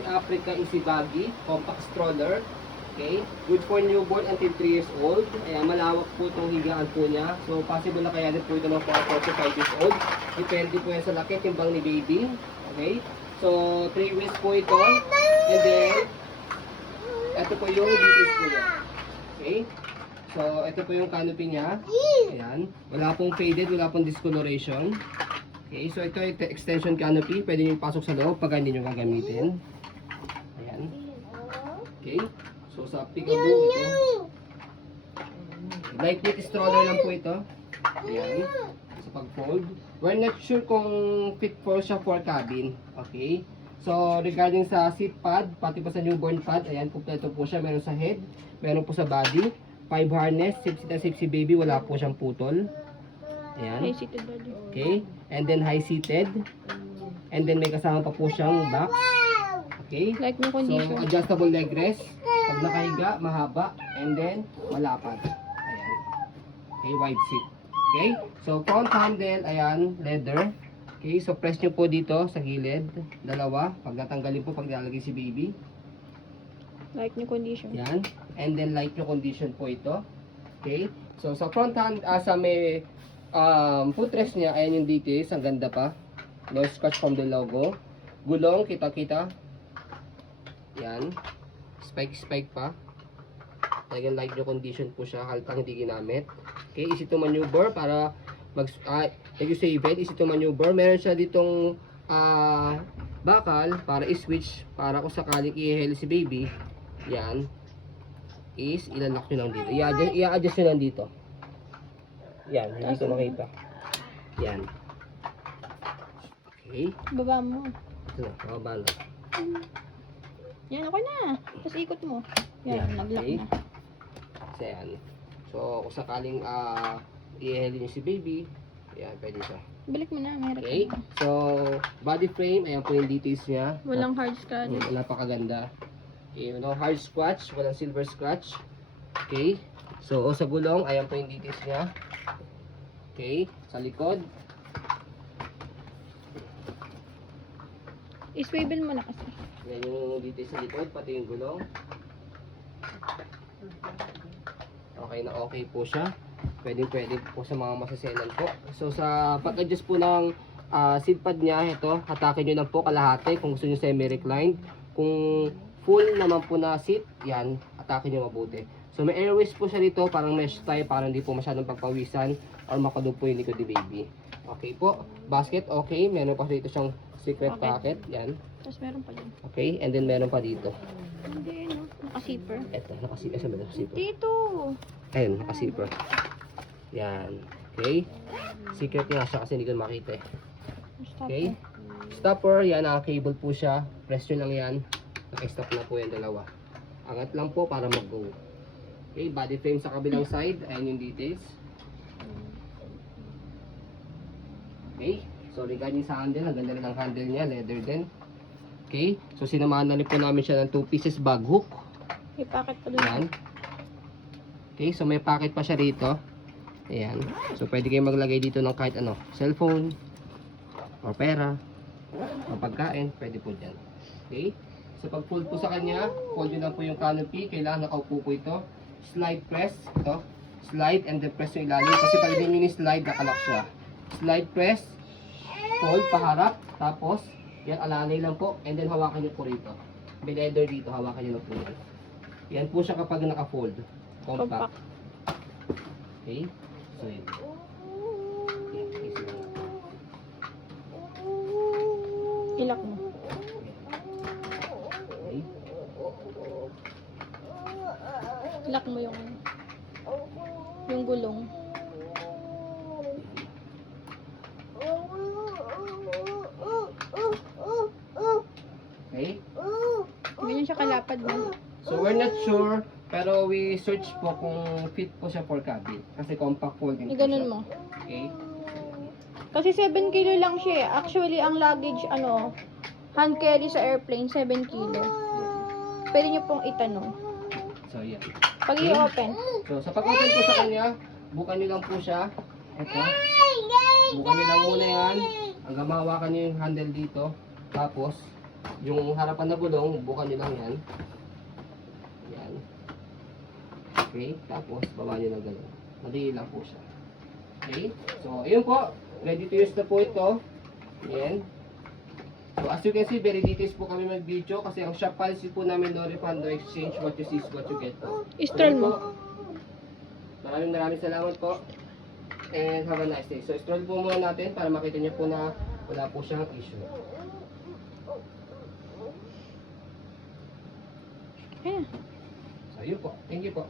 Easy Africa Easy Baggy Compact Stroller. Okay, good for newborn until 3 years old. Ayan, malawak po itong higaan po niya. So, possible na kaya din po ito ng 4 to 5 years old. Depende po yan sa laki, timbang ni baby. Okay, so 3 wheels po ito. And then, ito po yung details po niya. Okay, so ito po yung canopy niya. Ayan, wala pong faded, wala pong discoloration. Okay, so ito yung extension canopy. Pwede nyo pasok sa loob pag hindi nyo gagamitin. Ayan. Okay. So sa Peekaboo ito, lightweight stroller lang po ito. Ayan, sa pag-fold. We're not sure kung fit for siya for cabin. Okay. So regarding sa seat pad, pati pa sa newborn pad, ayan, kompleto po siya. Meron sa head, meron po sa body. 5 harness, safe seat na safe si baby, wala po siyang putol. Ayan. High-seated body. Okay. And then high-seated. And then may kasama pa po siyang box. Okay. Like no So condition. adjustable leg rest. Pag nakahiga, mahaba, and then malapad. Ayan. Okay, wide seat. Okay, so front handle, ayan, leather. Okay, so press nyo po dito sa gilid, dalawa. Pag natanggalin po, pag nilalagay si baby. Like no condition. Ayan, and then light nyo condition po ito. Okay, so sa front hand, sa may footrest niya, ayan yung details, ang ganda pa. No scratch from the logo. Gulong, kita-kita. Yan. Spike pa. Talagang light nyo condition po siya. Haltang hindi ginamit. Okay, easy to maneuver para like you say, easy to maneuver. Meron siya ditong bakal para i-switch para kung sakaling i-heli si baby. Yan. Is ilalak nyo lang dito. I-adjust nyo lang dito. Yan, hindi ko makita. Yan. Okay. Baba mo. Ito na, mababa na. Yan, okay na. Tapos ikot mo. Yan, nag-lock okay. na. So, yan. So, kung sakaling i-heli nyo si baby, yan, pwede siya. Balik mo na, meron Okay. ka na. So, body frame, ayan po yung details niya. Walang hard scratch. Napakaganda. Okay, no hard scratch, walang silver scratch. Okay. So, sa gulong, ayan po yung details niya. Okay. Sa likod. I-swivel mo na kasi. Yan yung details sa likod, pati yung gulong. Okay na okay po siya. Pwede po sa mga masaselan po. So sa pag-adjust po ng seat pad niya, ito, hatakin nyo lang po kalahati kung gusto nyo semi-reclined. Kung full naman po na seat, yan, hatakin nyo mabuti. So may airways po siya dito, parang mesh type, parang hindi po masyadong pagpawisan or makado po yung likod ni baby. Okay po. Basket, okay. Meron pa dito siyang secret Okay. pocket, yan. Tapos meron pa dyan. Okay, and then meron pa dito. Hindi, no? Naka-zipper. Ito, nakasipper. Saan ba nakasipper? Dito. Ayun, nakasipper. Yan. Okay. Secret nga siya kasi hindi ko makita eh. Stop Okay. mo. Stopper, yan, cable po siya. Press nyo lang yan. Naka-stop na po yan dalawa. Angat lang po para mag-go. Okay, body frame sa kabilang side. Ayan yung details. Okay. So regarding sa handle, ang ganda rin ang handle niya. Leather din. Okay. So sinamahan na rin po namin siya ng 2 pieces bag hook. May packet pa doon. Ayan. Okay, so may packet pa siya rito. Ayan. So pwede kayo maglagay dito ng kahit ano, cellphone, or pera, o pagkain, pwede po dyan. Okay. So pag fold po sa kanya, fold nyo lang po yung canopy. Kailangan nakaupo po ito. Slide press. Ito. Slide and then press yung ilalim. Kasi pag hindi nyo slide, nakalak siya. Slide press. Fold paharap. Tapos, yan alalay lang po. And then hawakan nyo po rito. May leather dito. Hawakan nyo lang po yan. Yan po siya kapag naka-fold. Compact. Okay. So, yun. Okay, easy lang. Ilak mo. Okay. Ilak mo yung gulong. Okay. Ganyan siya kalapad mo. So, we're not sure. Pero we search po kung fit po siya for cabin. Kasi compact folding po Ganun siya. mo. Okay. Kasi 7 kilo lang siya eh. Actually, ang luggage, hand carry sa airplane, 7 kilo. Pwede nyo pong itanong. So, yan. Pag i-open, So, sa pag-open po sa kanya, bukan nyo lang po siya. Ito. Bukan nyo lang muna yan. Hanggang mahawakan nyo yung handle dito. Tapos, Yung harapan na gulong, bukan nyo lang yan. Yan. Okay, tapos baba nyo lang ganun. Madali lang po siya. Okay, so ayun po. Ready to use na po ito. Yan. So as you can see, very details po kami mag-video kasi ang shop policy po namin no refund, no exchange, what you see is what you get po. Stroll So, mo. Maraming salamat po. And have a nice day. So stroll po muna natin para makita niyo po na wala po siyang issue. Ayan. So yun po. Thank you po.